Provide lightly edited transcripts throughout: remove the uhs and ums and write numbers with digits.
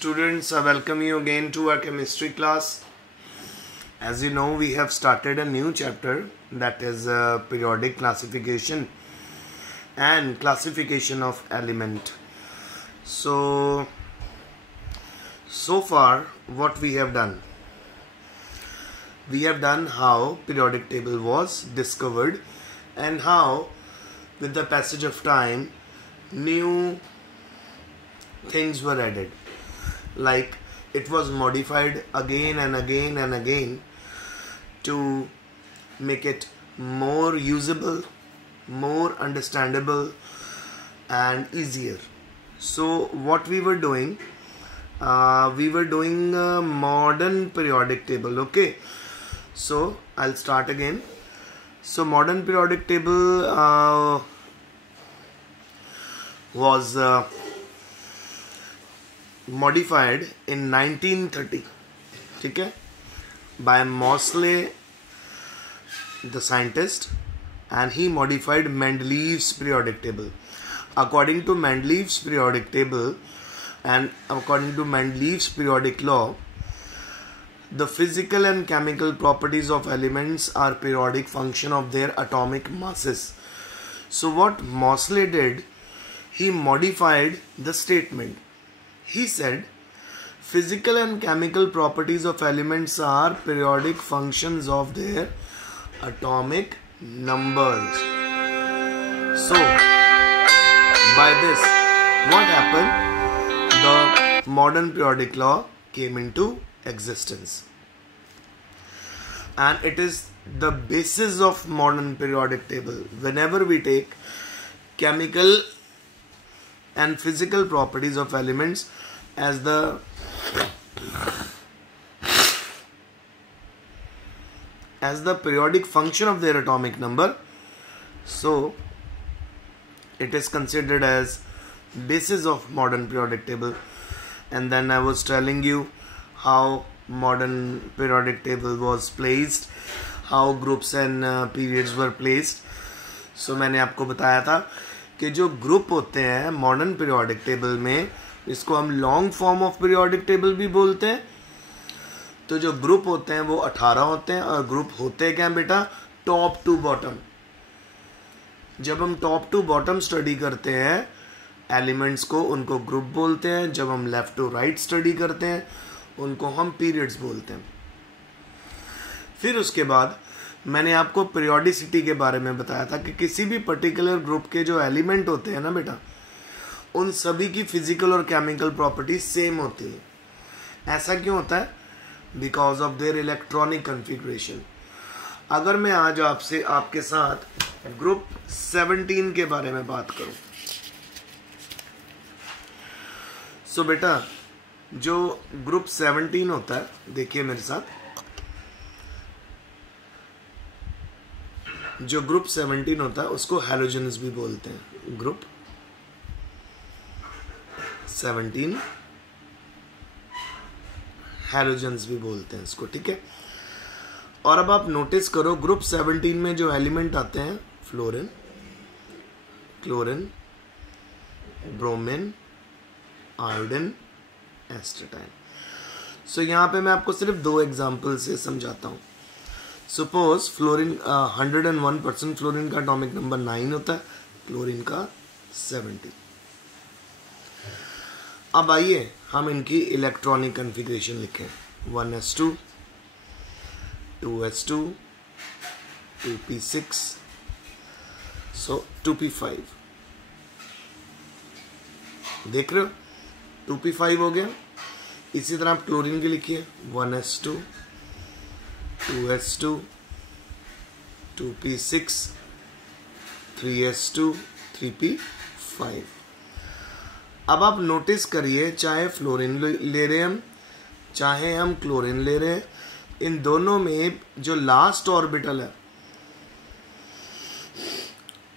Students, I welcome you again to our chemistry class. As you know, we have started a new chapter, that is periodic classification and classification of element. So far what we have done how periodic table was discovered and how with the passage of time new things were added, like it was modified again and again and again to make it more usable, more understandable and easier. So what we were doing a modern periodic table. Okay, so I'll start again. So modern periodic table was modified in 1930, okay, by Moseley, the scientist, and he modified Mendeleev's periodic table. According to Mendeleev's periodic table and according to Mendeleev's periodic law, the physical and chemical properties of elements are periodic function of their atomic masses. So what Moseley did, he modified the statement. He said physical and chemical properties of elements are periodic functions of their atomic numbers. So by this, what happened? The modern periodic law came into existence, and it is the basis of modern periodic table. Whenever we take chemical and physical properties of elements as the periodic function of their atomic number, so it is considered as basis of modern periodic table. And then I was telling you how modern periodic table was placed, how groups and periods were placed. So मैंने आपको बताया था कि जो group होते हैं modern periodic table में, इसको हम long form of periodic table भी बोलते हैं. तो जो ग्रुप होते हैं वो 18 होते हैं, और ग्रुप होते क्या बेटा, टॉप टू बॉटम. जब हम टॉप टू बॉटम स्टडी करते हैं एलिमेंट्स को, उनको ग्रुप बोलते हैं. जब हम लेफ्ट टू राइट स्टडी करते हैं उनको हम पीरियड्स बोलते हैं. फिर उसके बाद मैंने आपको पीरियोडिसिटी के बारे में बताया था कि किसी भी पर्टिकुलर ग्रुप के जो एलिमेंट होते हैं ना बेटा, उन सभी की फिजिकल और केमिकल प्रॉपर्टीज सेम होती है. ऐसा क्यों होता है? Because of their electronic configuration. अगर मैं आज आपसे आपके साथ ग्रुप 17 के बारे में बात करूं, सो बेटा जो ग्रुप 17 होता है, देखिए मेरे साथ, जो ग्रुप 17 होता है उसको हैलोजेन्स भी बोलते हैं. ग्रुप 17 हैलोजेन्स भी बोलते हैं इसको, ठीक है. और अब आप नोटिस करो ग्रुप 17 में जो एलिमेंट आते हैं, fluorine, chlorine, bromine, iodine, astatine. So यहाँ पे मैं आपको सिर्फ 2 एग्जाम्पल से समझाता हूँ. सपोज फ्लोरीन 101% फ्लोरीन का एटॉमिक नंबर 9 होता है, क्लोरीन का 70. अब आइए हम इनकी इलेक्ट्रॉनिक कॉन्फ़िगरेशन लिखें. 1s2, 2s2, 2p6, सो 2p5. देख रहे हो, 2p5 हो गया. इसी तरह आप क्लोरीन के लिखिए 1s2, 2s2, 2p6, 3s2, 3p5. अब आप नोटिस करिए, चाहे फ्लोरीन ले रहे हैं हम, चाहे हम क्लोरीन ले रहे हैं, इन दोनों में जो लास्ट ऑर्बिटल है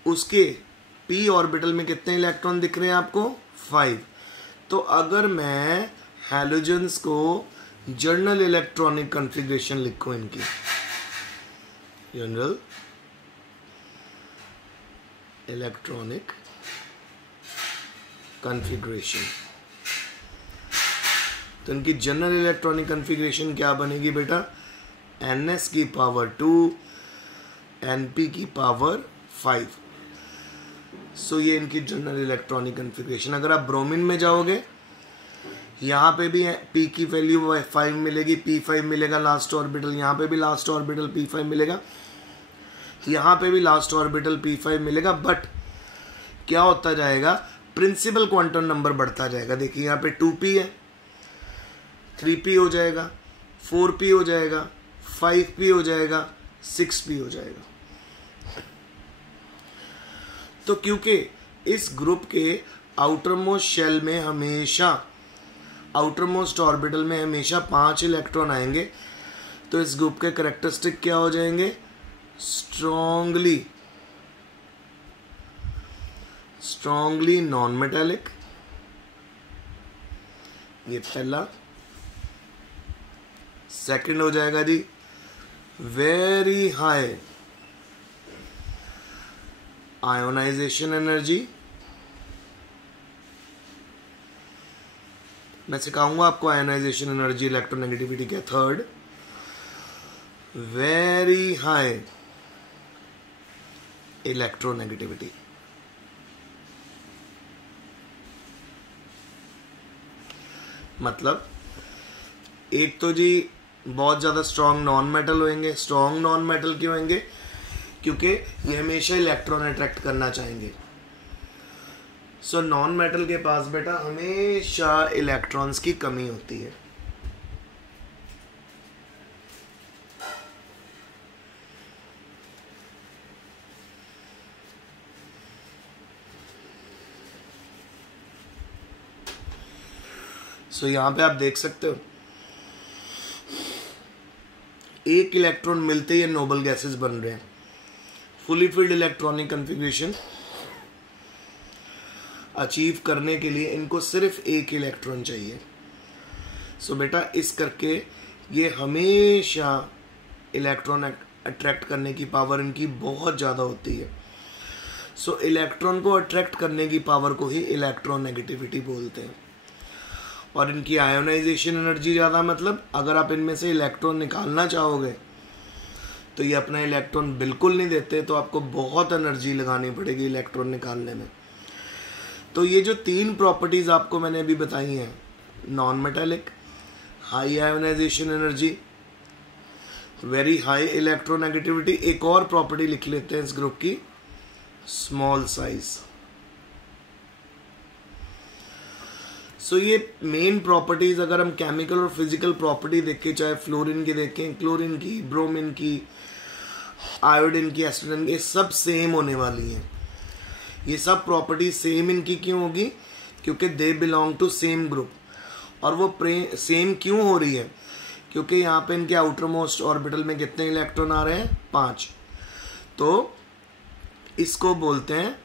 उसके p ऑर्बिटल में कितने इलेक्ट्रॉन दिख रहे हैं आपको? 5. तो अगर मैं हैलोजेंस को जनरल इलेक्ट्रॉनिक कॉन्फ़िगरेशन लिखूं, इनकी जनरल इलेक्ट्रॉनिक configuration. तो इनकी जनरल इलेक्ट्रॉनिक कन्फिग्रेशन क्या बनेगी बेटा, NS की पावर 2 NP की पावर 5। सो ये इनकी जनरल इलेक्ट्रॉनिक कन्फिग्रेशन। अगर आप ब्रोमीन में जाओगे, यहाँ पे भी P की वैल्यू 5 मिलेगी, P5 मिलेगा लास्ट ऑर्बिटल, यहाँ पे भी लास्ट ऑर्बिटल P5 मिलेगा, यहाँ पे भी लास्ट ऑर्बिटल P5 मिलेगा। बट क्या होता जाएगा, प्रिंसिपल क्वांटम नंबर बढ़ता जाएगा। देखिए यहाँ पे 2p है, 3p हो जाएगा, 4p हो जाएगा, 5p हो जाएगा, 6p हो जाएगा। तो क्योंकि इस ग्रुप के आउटर मोस्ट शेल में हमेशा, आउटर मोस्ट ऑर्बिटल में हमेशा 5 इलेक्ट्रॉन आएंगे, तो इस ग्रुप के कैरेक्टरिस्टिक क्या हो जाएंगे, स्ट्रॉन्गली नॉन मेटालिक, ये पहला। सेकंड हो जाएगा जी वेरी हाई आयोनाइजेशन एनर्जी। मैं सिखाऊंगा आपको आयोनाइजेशन एनर्जी, इलेक्ट्रोनेगेटिविटी क्या। Third, very high electronegativity. मतलब एक तो जी बहुत ज़्यादा स्ट्रॉन्ग नॉन मेटल होंगे। स्ट्रॉन्ग नॉन मेटल क्यों होंगे, क्योंकि ये हमेशा इलेक्ट्रॉन अट्रैक्ट करना चाहेंगे। सो नॉन मेटल के पास बेटा हमेशा इलेक्ट्रॉन्स की कमी होती है। सो यहां पे आप देख सकते हो, एक इलेक्ट्रॉन मिलते ही नोबल गैसेस बन रहे हैं। Fully filled electronic configuration achieve करने के लिए इनको सिर्फ एक इलेक्ट्रॉन चाहिए। सो बेटा इस करके ये हमेशा इलेक्ट्रॉन अट्रैक्ट करने की पावर इनकी बहुत ज़्यादा होती है। सो इलेक्ट्रॉन को अट्रैक्ट करने की पावर को ही इलेक्ट्रोनेगेटिविटी बोलते हैं। और इनकी आयोनाइजेशन एनर्जी ज़्यादा, मतलब अगर आप इनमें से इलेक्ट्रॉन निकालना चाहोगे तो ये अपना इलेक्ट्रॉन बिल्कुल नहीं देते, तो आपको बहुत एनर्जी लगानी पड़ेगी इलेक्ट्रॉन निकालने में। तो ये जो 3 प्रॉपर्टीज़ आपको मैंने अभी बताई हैं, non metallic, high ionisation energy, very high electronegativity, एक और प्रॉपर्टी लिख लेते हैं इस ग्रुप की, स्मॉल साइज। सो ये मेन प्रॉपर्टीज अगर हम केमिकल और फिजिकल प्रॉपर्टी देखें, चाहे फ्लोरीन की देखें, क्लोरीन की, ब्रोमीन की, आयोडीन की, एस्ट्रोजन की, सब सेम होने वाली हैं। ये सब प्रॉपर्टी सेम इनकी क्यों होगी, क्योंकि they belong to same group. और वो सेम क्यों हो रही है, क्योंकि यहाँ पे इनके आउटर मोस्ट ऑर्बिटल में कितने इलेक्ट्रॉन आ रहे हैं, 5। तो इसको बोलते हैं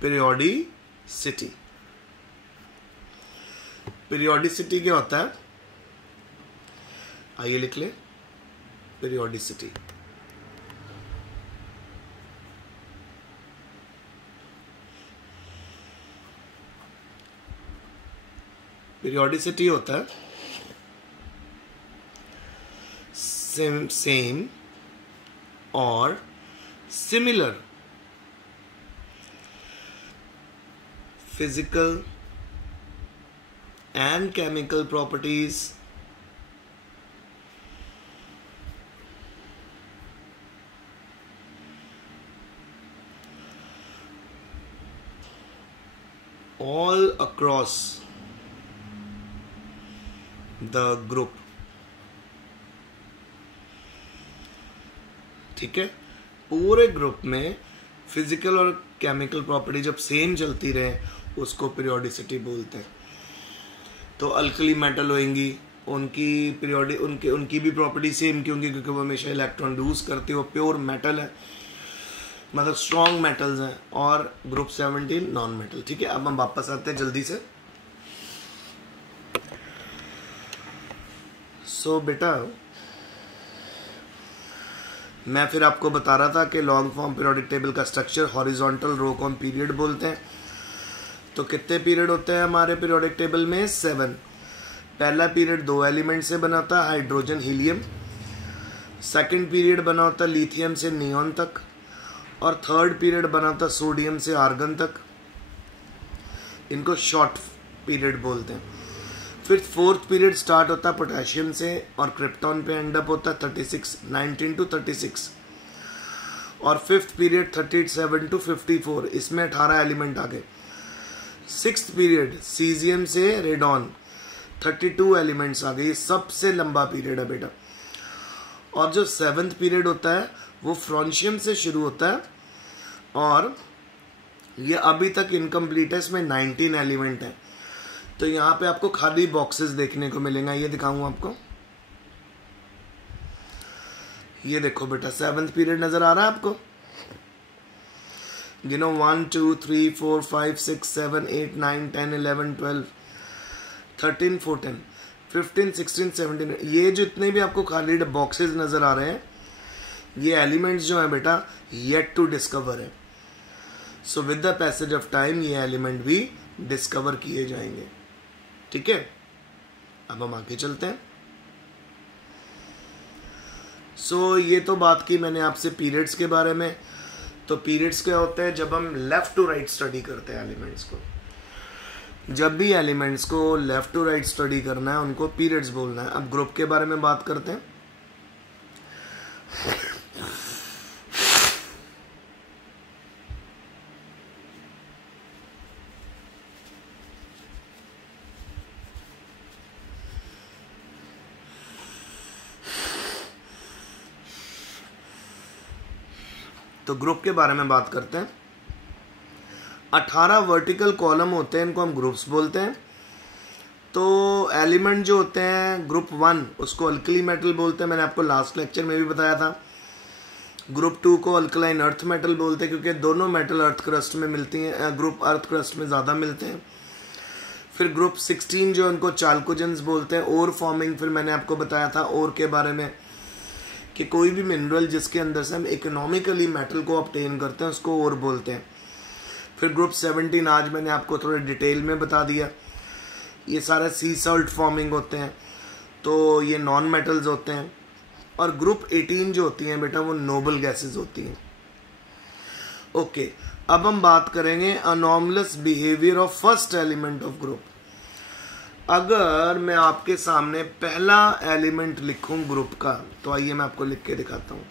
पीरियोडिसिटी। पीरियोडिसिटी क्या होता है, आइए लिख ले, पीरियोडिसिटी। पीरियोडिसिटी होता है सेम और similar physical and chemical properties all across the group। ठीक है, पूरे ग्रुप में फिजिकल और केमिकल प्रॉपर्टी जब सेम चलती रहे उसको पीरियोडिसिटी बोलते हैं। तो अल्कली मेटल होंगी, उनकी पीरियोडिक उनकी भी प्रॉपर्टी सेम क्यों होंगी, क्योंकि वो हमेशा इलेक्ट्रॉन लूज करते हो, प्योर मेटल है, मतलब स्ट्रॉन्ग मेटल्स हैं। और ग्रुप 17 नॉन मेटल। ठीक है, अब हम वापस आते हैं जल्दी से। सो बेटा मैं फिर आपको बता रहा था कि लॉन्ग फॉर्म पीरियोडिक टेबल का स्ट्रक्चर हॉरिजॉन्टल रो कॉम पीरियड बोलते हैं। तो कितने पीरियड होते हैं हमारे पीरियोडिक टेबल में? 7। पहला पीरियड 2 एलिमेंट से बना होता है, हाइड्रोजन हीलियम। सेकंड पीरियड बना होता है लिथियम से नियॉन तक, और थर्ड पीरियड बना होता है सोडियम से आर्गन तक। इनको शॉर्ट पीरियड बोलते हैं। फिर फोर्थ पीरियड स्टार्ट होता है पोटेशियम से और क्रिप्टॉन पे एंड अप होता है 19 to 36। और फिफ्थ पीरियड 37 to 54, इसमें 18 एलिमेंट आ गए। सिक्स्थ पीरियड सीजियम से रेडॉन 32 एलिमेंट्स आ गए। ये सबसे लंबा पीरियड है बेटा। और जो सेवन्थ पीरियड होता है वो फ्रॉन्शियम से शुरू होता है और ये अभी तक इनकम्प्लीट है, इसमें 19 एलिमेंट है। तो यहाँ पे आपको खाली बॉक्सेस देखने को मिलेंगे, ये दिखाऊंगा आपको। ये देखो बेटा, सेवन्थ पीरियड नजर आ रहा है आपको? गिनो 1 2 3 4 5 6 7 8 9 10 11 12 13 14 15 16 17। ये जितने भी आपको खाली बॉक्सेस नजर आ रहे हैं, ये एलिमेंट्स जो है बेटा येट टू डिस्कवर है। So with the passage of time ये एलिमेंट भी डिस्कवर किए जाएंगे। ठीक है, अब हम आगे चलते हैं। सो ये तो बात की मैंने आपसे पीरियड्स के बारे में। तो पीरियड्स क्या होते हैं? जब हम लेफ्ट टू राइट स्टडी करते हैं एलिमेंट्स को, जब भी एलिमेंट्स को लेफ्ट टू राइट स्टडी करना है उनको पीरियड्स बोलना है। अब ग्रुप के बारे में बात करते हैं। तो ग्रुप के बारे में बात करते हैं। 18 वर्टिकल कॉलम होते हैं, इनको हम ग्रुप्स बोलते हैं। तो एलिमेंट जो होते हैं ग्रुप 1 उसको अल्कली मेटल बोलते हैं, मैंने आपको लास्ट लेक्चर में भी बताया था। ग्रुप 2 को अल्कलाइन अर्थ मेटल बोलते हैं क्योंकि दोनों मेटल अर्थ क्रस्ट में मिलती हैं, ग्रुप अर्थ क्रस्ट में ज़्यादा मिलते हैं। फिर ग्रुप 16 जो उनको चाल्कोजेंस बोलते हैं। ओर फॉर्मिंग, फिर मैंने आपको बताया था ओर के बारे में कि कोई भी मिनरल जिसके अंदर से हम इकोनॉमिकली मेटल को ऑब्टेन करते हैं उसको ओर बोलते हैं। फिर ग्रुप 17 आज मैंने आपको थोड़े डिटेल में बता दिया, ये सारे सी सॉल्ट फॉर्मिंग होते हैं, तो ये नॉन मेटल्स होते हैं। और ग्रुप 18 जो होती हैं बेटा वो नोबल गैसेस होती हैं। ओके, अब हम बात करेंगे anomalous behaviour of first element of group. अगर मैं आपके सामने पहला एलिमेंट लिखूं ग्रुप का, तो आइए मैं आपको लिख के दिखाता हूं।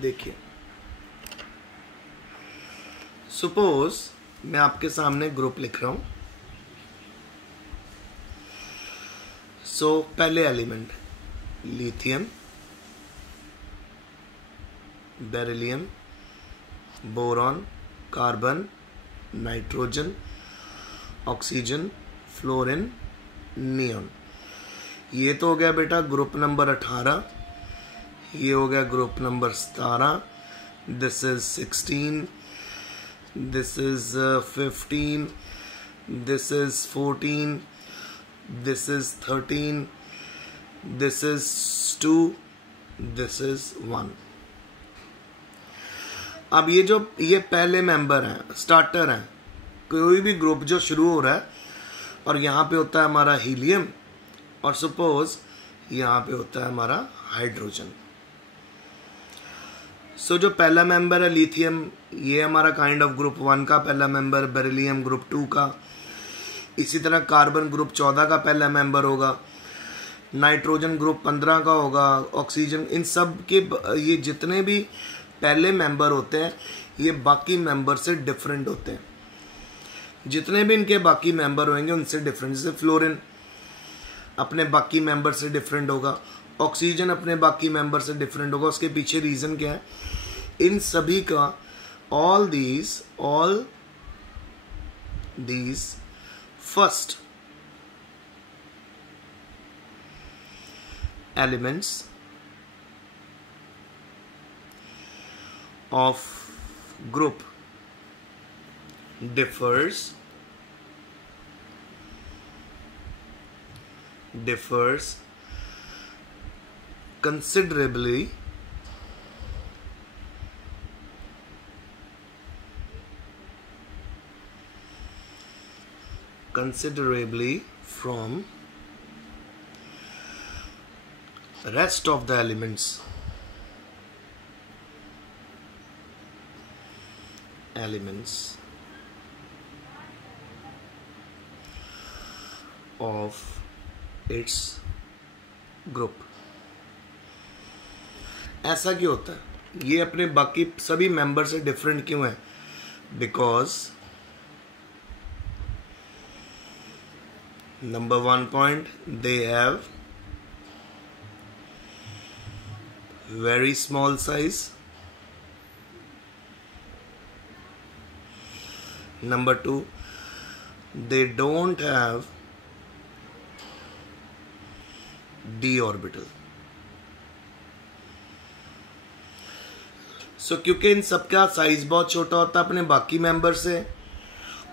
देखिए, सपोज मैं आपके सामने ग्रुप लिख रहा हूं। सो पहले element lithium, beryllium, boron, carbon, nitrogen, oxygen, fluorine, neon. ये तो हो गया बेटा ग्रुप नंबर 18। ये हो गया group number 17। This is 16, this is 15, this is 14, this is 13, this is 2, this is 1। अब ये पहले मेंबर हैं, स्टार्टर हैं। कोई भी ग्रुप जो शुरू हो रहा है और यहाँ पे होता है हमारा हीलियम और सपोज यहाँ पे होता है हमारा हाइड्रोजन। सो जो पहला मेंबर है लिथियम, ये हमारा काइंड ऑफ ग्रुप 1 का पहला मेंबर, बेरिलियम ग्रुप 2 का। इसी तरह कार्बन ग्रुप 14 का पहला मेंबर होगा, नाइट्रोजन ग्रुप 15 का होगा, ऑक्सीजन, इन सब के ये जितने भी पहले मेंबर होते हैं ये बाकी मेंबर से डिफरेंट होते हैं। जितने भी इनके बाकी मेंबर होंगे उनसे डिफरेंट। जैसे फ्लोरीन अपने बाकी मेंबर से डिफरेंट होगा, ऑक्सीजन अपने बाकी मेंबर से डिफरेंट होगा। उसके पीछे रीजन क्या है? इन सभी का all these first elements of group differs considerably considerably from rest of the elements of its group। ऐसा क्यों होता है? ये अपने बाकी सभी मेंबर से डिफरेंट क्यों है? Because number 1 point, they have very small size. Number 2, they don't have d orbital। सो क्योंकि इन सबका साइज बहुत छोटा होता है अपने बाकी मेंबर से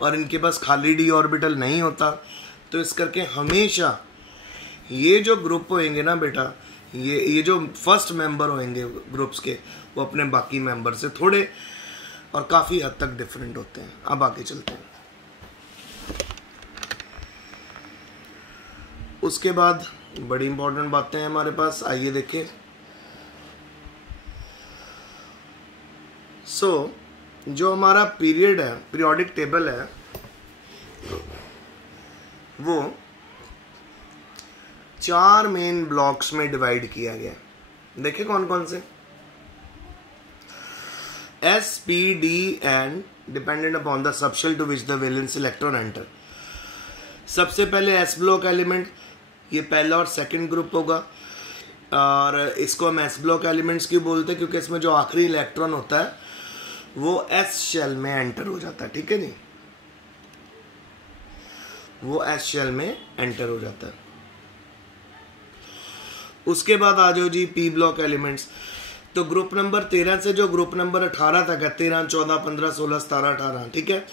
और इनके पास खाली डी ऑर्बिटल नहीं होता, तो इस करके हमेशा ये जो ग्रुप होंगे ना बेटा, ये जो फर्स्ट मेंबर होंगे ग्रुप्स के, वो अपने बाकी मेंबर से थोड़े और काफ़ी हद तक डिफरेंट होते हैं। अब आगे चलते हैं। उसके बाद बड़ी इंपॉर्टेंट बातें हैं हमारे पास, आइए देखें। जो हमारा पीरियड है, पीरियोडिक टेबल है, वो 4 मेन ब्लॉक्स में डिवाइड किया गया। देखिए कौन कौन से। S, P, D and dependent upon the subshell to which the valence electron enter। सबसे पहले S ब्लॉक एलिमेंट, ये पहला और सेकंड ग्रुप होगा, और इसको हम S ब्लॉक एलिमेंट्स क्यों बोलते हैं? क्योंकि इसमें जो आखिरी इलेक्ट्रॉन होता है वो S शेल में एंटर हो जाता है, ठीक है नहीं, वो S शेल में एंटर हो जाता है। उसके बाद आ जाओ जी P ब्लॉक एलिमेंट्स। तो ग्रुप नंबर 13 से जो ग्रुप नंबर 18 तक है, 13, 14, 15, 16, 17, 18, ठीक है,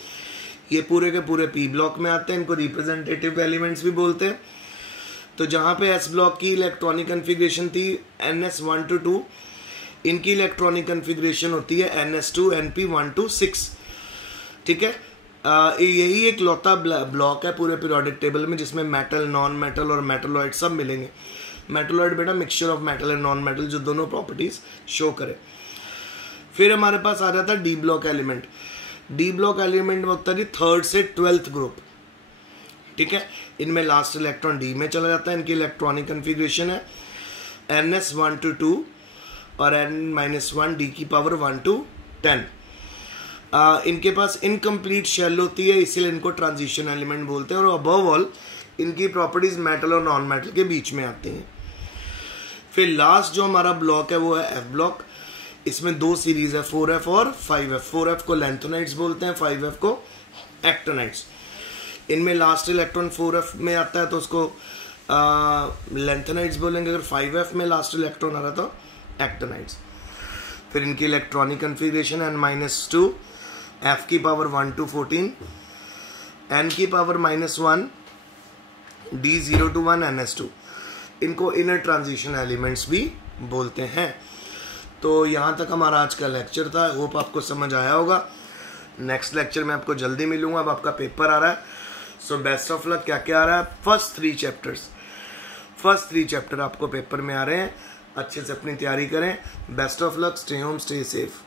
ये पूरे के पूरे P ब्लॉक में आते हैं। इनको रिप्रेजेंटेटिव एलिमेंट्स भी बोलते हैं। तो जहां पे S ब्लॉक की इलेक्ट्रॉनिक कन्फिग्रेशन थी NS1 to 2, इनकी इलेक्ट्रॉनिक कन्फिग्रेशन होती है NS2 NP1 to 6, ठीक है। यही एक लौता ब्लॉक है पूरे पीरियोडिक टेबल में जिसमें मेटल, नॉन मेटल और मेटलॉइड सब मिलेंगे। मेटलॉइड बेटा mixture of metal and non metal, जो दोनों प्रॉपर्टीज शो करे। फिर हमारे पास आ जाता है D block element. D block element में होता है 3rd से 12th ग्रुप, ठीक है। इनमें लास्ट इलेक्ट्रॉन डी में चला जाता है। इनकी इलेक्ट्रॉनिक कन्फिग्रेशन है NS1 to 2 और N-1 D की पावर 1 to 10। इनके पास इनकम्प्लीट शेल होती है, इसीलिए इनको ट्रांजिशन एलिमेंट बोलते हैं। और अबव ऑल इनकी प्रॉपर्टीज मेटल और नॉन मेटल के बीच में आती हैं। फिर लास्ट जो हमारा ब्लॉक है वो है F ब्लॉक। इसमें 2 सीरीज है, 4F और 5F। 4F को लेंथोनाइट्स बोलते हैं, 5F को एक्टोनाइट्स। इनमें लास्ट इलेक्ट्रॉन 4F में आता है तो उसको लेंथोनाइट्स बोलेंगे। अगर 5F में लास्ट इलेक्ट्रॉन आ रहा तो एक्टोनाइट्स। फिर इनकी इलेक्ट्रॉनिक कन्फिग्रेशन N-2, F की पावर 1 to 14, N की पावर -1, D 0 to 1, NS2। इनको इनर ट्रांजिशन एलिमेंट्स भी बोलते हैं। तो यहाँ तक हमारा आज का लेक्चर था। होप आपको समझ आया होगा। नेक्स्ट लेक्चर में आपको जल्दी मिलूंगा। अब आपका पेपर आ रहा है, सो बेस्ट ऑफ लक। क्या क्या आ रहा है? फर्स्ट 3 चैप्टर आपको पेपर में आ रहे हैं। अच्छे से अपनी तैयारी करें। Best of luck. Stay home, stay safe.